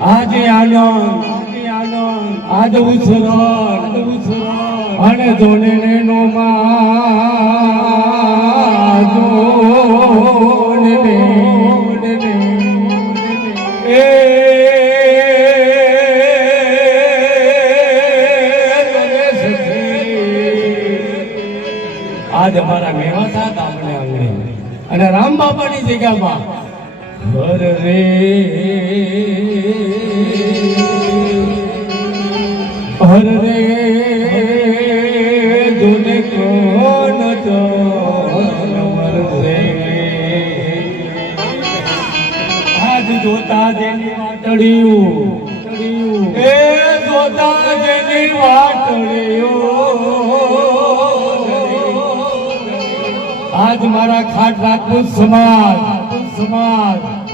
આજે આનંદ, આજે ઉછરણ અને જોને નો એ આજ અમારા મેવાતા ગામને આંગણે અને રામ બાપાની જગ્યામાં ઘર રે હર રે જોને કોણ તો આજ જોતા જેની વાટડિયું એ જોતા જેની વાટડિયું આજ મારા ખાટ રાજપૂત સમાજ સમાજ.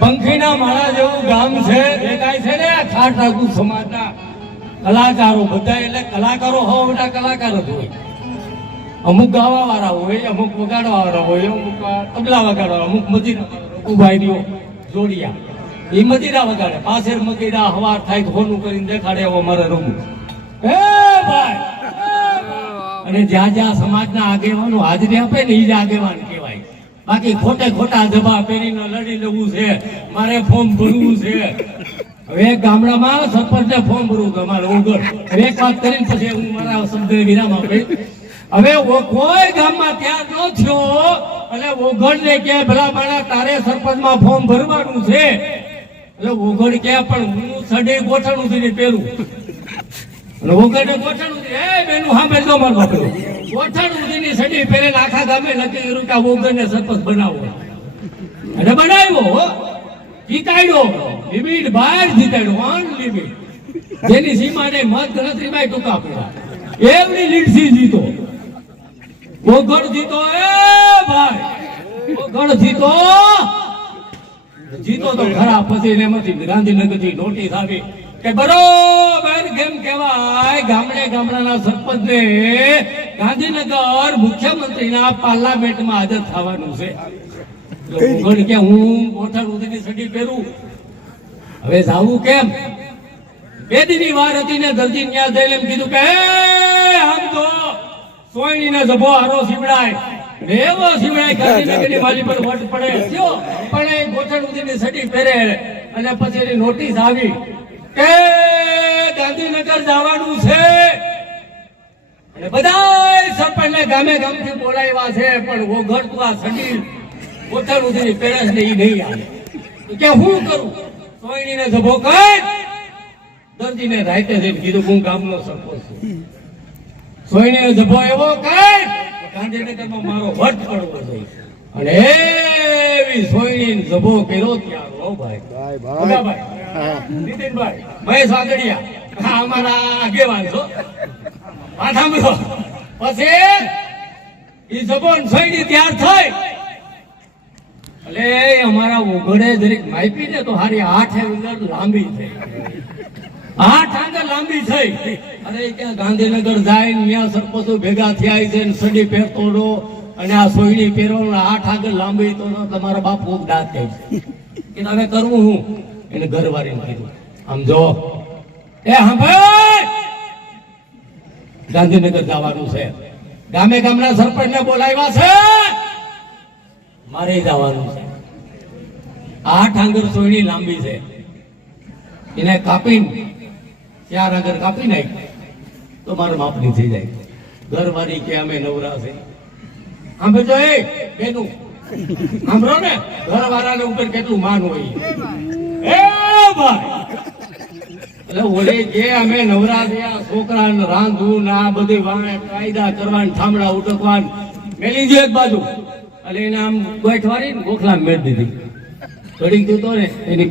પંખીના માળા જેવું ગામ છે. દેખાય છે ને આ ઠાઠ ઠાકુર સમાજના કલાકારો બધા, એટલે કલાકારો હો બધા કલાકાર જ હોય. અમુક ગાવા વાળા હોય, અમુક વગાડવા વાળા હોય, અમુક તબલા વગાડવા અમુક મજીરા ઉભાઈઓ જોડિયા. એ મજીરા વગાડે. પાસે મજીરા હવાર થાય તો કરીને દેખાડે એવો મારે રમવું હે ભાઈ અને જ્યાં જ્યાં સમાજના આગેવાનો હાજરી આપે ને એ જ આગેવાન કહેવાય બાકી ખોટે ખોટા જબા પહેરીને લડી લેવું છે. મારે ફોર્મ ભરવું છે. હવે ગામડામાં સરપંચને ફોર્મ ભરવું છે અમારે ઉગડ હવે એક વાત કરીને પછી હું મારા શબ્દ વિરામ આપીશ હવે કોઈ ગામમાં ત્યાં ન થયો અને ઓઘડ ને કે ભલા માણા તારે સરપંચમાં ફોર્મ ભરવાનું છે. એટલે ઓઘડ કે પણ હું સડે ગોઠણું સુધી પહેરું. ઓગણે ગોઠણું છે એ બેનું બાપુ ગોઠણું સુધીની સડી પહેરે આખા ગામે લખી કર્યું કે ઓગણને સરપંચ બનાવો. અને બનાવ્યો જીતાડ્યો. લિમિટ બહાર જીતાડ્યો. On limit. જેની સીમાને મત ગણતરીમાં ટૂંકા પડ્યા. એવડી લીડસી જીતો. ઓગણ જીતો એ ભાઈ. ઓગણ જીતો. જીતો તો ખરા, પછી એમાંથી ગાંધીનગરથી નોટિસ આવી. કે બરોબર કેમ કેવાય ગામડે ગામડાના સરપંચ ગાંધીનગર મુખ્યમંત્રીના પાર્લામેન્ટમાં હાજર થવાનું છે. કે હું ગોઠણ ઉદયની સડી પહેરું. હવે જાવું કેમ? બે દીની વાર હતી ને દલજી ન્યા જઈને એમ કીધું કે "એ, આમ તો સોયણી ને જભો હારો સીવડાય. એવો સીવડાય ગાંધીનગરની વાલી પર વટ પડે. પણ એ ગોઠણ ઉદયની સડી પહેરે અને પછી એની નોટિસ આવી. કે ગાંધીનગર જવાનું છે. અને બધાય સરપંચને ગામે ગામથી બોલાવ્યા છે પણ ઓઘડ તું આ સડી ગોઠણ ઉધીની પહેરે ને એ નહીં આવે. કે હું કરું? સોયણીને જભો કર. દરજીને રાઈતે જઈને કીધું હું ગામનો સરપંચ છું. સોયણીનો જભો એવો કર ગાંધીનગરમાં મારો વટ પડવો જોઈએ. અને એવી સોયણીનો જભો કર્યો ત્યાં ભાઈ. ભાઈ. પછી ઈ જબોન તૈયાર થઈ. એટલે અમારા ઉઘડે જરીક માપી તો હારી આઠ આંગળ લાંબી થઈ. આઠ આંગળ લાંબી થઈ. અરે ગાંધીનગર જાય ત્યાં સરપંચો ભેગા થયા છે સડી પહેરતો રહો અને આ સોયડી પહેરો આઠ આગળ લાંબી તો તમારા બાપ દાંત કહે કે હવે કરવું હું? એને ઘરવાળીને કીધું, આમ જો, એ ગાંધીનગર જવાનું છે. ગામે ગામના સરપંચને બોલાવ્યા છે. મારે જવાનું છે. આ ઠાંગર સોયણી લાંબી છે. એને કાપીને, ચાર આગળ કાપી નાખ. તો મારે માપની થઈ જાય. ઘરવાળી કે અમે નવરા છે. આંભે જો એ, બેનું. સાંભળો ને, ઘરવાળાને ઉપર કેટલું માન હોય. એ ભાઈ. રાંધવું ને એને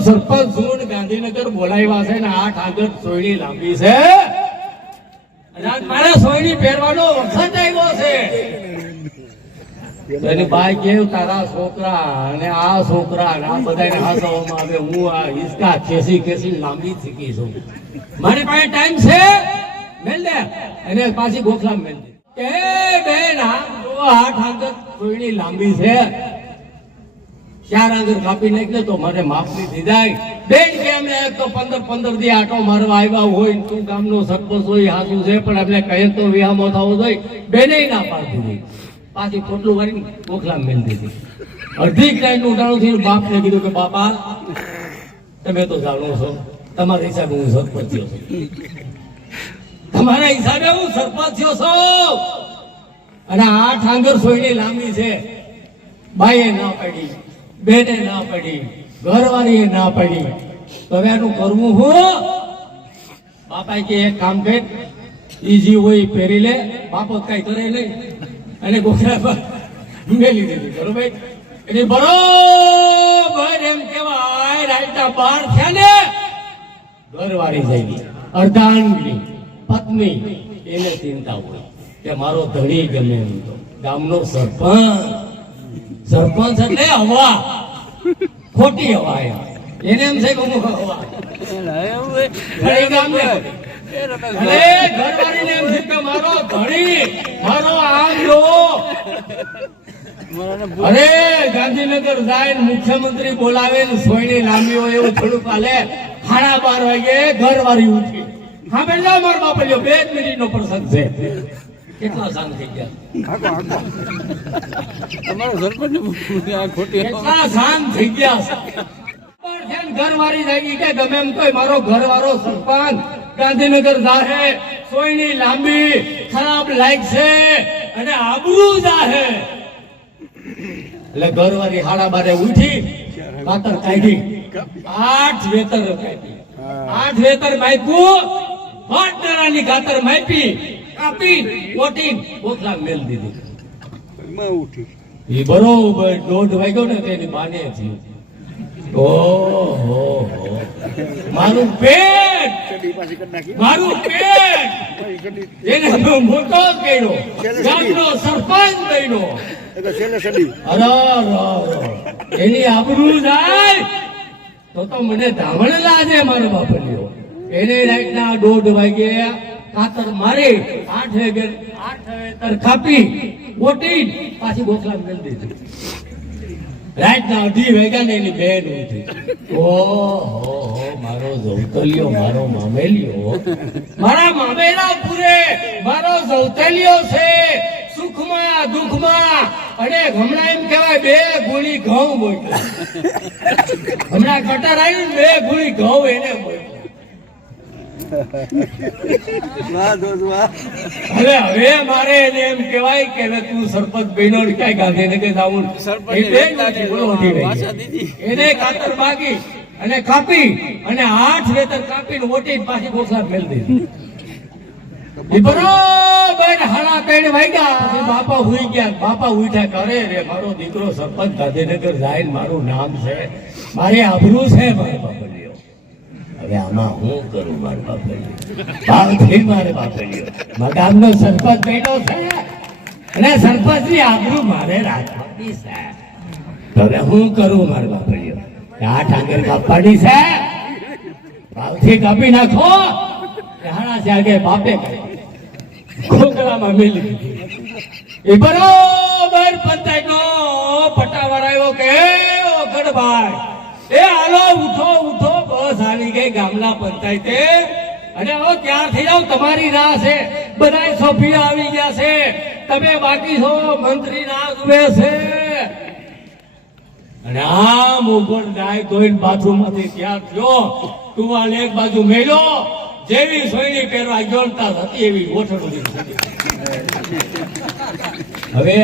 સરપંચ છું ગાંધીનગર બોલાવ્યા છે ને આઠ આગળ સોયડી લાંબી છે. મારે સોયડી પહેરવાનો વખત એની બાઈ કેવું, તારા છોકરા અને આ છોકરા આ બધાને હસાવવામાં આવે, હું આ હિસકા ખેસી ખેસી લાંબી શીખી છું. મારી પાસે ટાઈમ છે? મેલ દે. એને પાછી ગોખલા મેલ દે. કે બેન આઠ આગળ કોઈની લાંબી છે? ચાર આગળ કાપી નાખીને તો મને માફી જાય બેન, કે અમને તો પંદર પંદર દી આટો મારવા આવ્યા હોય તું ગામનો સરપંચ હોય હાસું છે, પણ આપણે કહે તો વિહામો થવો જોઈએ. બેને ના પાડતી પાછી પોટલું વાળી ગોખલા મેલ દીધી અડધી ક્લાઈન્ટ થયું થઈને બાપને કીધું કે, બાપા, તમે તો જાણો છો, તમારા હિસાબે હું સરપંચ થયો છું. તમારા હિસાબે હું સરપંચ થયો છું. અને આઠ ઠાંગર સોયની લાંબી છે. બાઈએ ના પડી, બેને ના પડી, ઘરવાળીએ ના પડી. તો હવે આનું કરવું હું. બાપા કે, એક કામ કર ઈજી હોય પહેરી લે, બાપો કઈ કરે નહીં. અને ગોખરા પર મેલી દીધી બરોબર? એટલે બરોબર એમ કેવાય રાઈટા બાર છે ને ઘરવાળી થઈ ગઈ અર્ધાંગી પત્ની એને ચિંતા હોય કે મારો ધણી ગમે એમ તો. ગામનો સરપંચ. સરપંચ એટલે હવા. ખોટી હવા. એને એમ છે કે હું હવા. અરે ગામને ઘરવાળીને એમ છે કે મારો ધણી મારો અરે ગાંધીનગર જાય ને મુખ્યમંત્રી બોલાવે ને સોયની લાંબી હોય એવું થોડુંક હાલે. સાડા બાર વાગે ઘરવાળી ઉઠી. હા બે મારો બાપ લ્યો બે જ મિનિટ નો પ્રસંગ છે. કેટલા શાંત થઈ ગયા? તમારો સરપંચ આ ખોટી કેટલા શાંત થઈ ગયા? છે પણ છે ને ઘરવાળી જાગી કે ગમે એમ કોઈ મારો ઘરવાળો સરપંચ ગાંધીનગર જાહે. સોયની લાંબી ખરાબ લાઈક છે. અને આબરૂ જાહે એટલે ઘરવાળી હાડા બારે ઉઠી કાતર કાઢી. આઠ વેતર કાપી આઠ વેતર માપ્યું પાટનરાની કાતર માપી કાપી ઓટી ગોખલા મેલ દીધી. માં ઉઠી. એ બરોબર દોઢ વાગ્યો ને તેની બાને થયું. ઓહો મારું પેટ કડી પાછી કરી નાખી. મારું પેટ! એને અમે મોટો કર્યો ગામનો સરપંચ બન્યો. એટલે છેલ્લે સડી અરે અરે, અરે. એની આબરૂ જાય. તો તો મને ધામણ લાગે મારો બાપલીઓ એને રાતના દોઢ વાગે કાતર મારી આઠ વાગે આઠ વેતર ખાપી ઓટી પાછી બોખલા મેળ દીધી. રાતના અઢી વાગ્યા ને એની બેન ઉઠી ઓહો મારો જવતલિયો મારો મામેલિયો. મારા મામેલા પૂરે મારો જવતલિયો છે. સુખમાં દુઃખમાં. અને હમણાં એમ કહેવાય બે ગુણી ઘઉં બોલ્યો હમણાં કટર આવ્યું બે ગુણી ઘઉં એને બોલ્યો હવે હવે મારે એને એમ કહેવાય કે તું સરપંચ બહેનો ક્યાંય ગાંધીનગર. દીધી. એને કાતર માગી અને કાપી અને આઠ વેતર કાપીને ઓટી પાછી ગોખલા ફેલ દીધી બરોબર હાડા ત્રણ વાગ્યા. બાપા હુઈ ગયા. બાપા ઉઠ્યા કરે રે મારો દીકરો સરપંચ ગાંધીનગર જાય મારું નામ છે. મારી આબરૂ છે મારા બાપલીઓ હવે આમાં હું કરું મારા બાપલીઓ મારે બાપલીઓ મારા ગામનો સરપંચ બેઠો છે. અને સરપંચની આબરૂ મારે રાખવાની છે. હવે હું કરું મારા બાપલીઓ આઠ આંગળ કાપવાની છે. ભાવથી કાપી નાખો. છે આગે બાપે. કાપી. ખોખલામાં મેલી એ બરોબર પંચાયતનો પટ્ટાવાર આવ્યો કે "એ ઓ ગઢભાઈ, એ હાલો, ઉઠો ઉઠો, બસ આવી ગઈ ગામના પંચાયતે. અને હવે ક્યારથી જાવ તમારી રાહ છે. બધાય સભ્ય આવી ગયા છે. તમે બાકી છો, મંત્રી રાહ જુએ છે. અને આમ ઉપર ગાય ધોઈને બાથરૂમમાંથી ત્યાં થયો ટુવાલ એક બાજુ મેલો જેવી સોયની પહેરવા જોડતા હતી એવી ઓઠણ હવે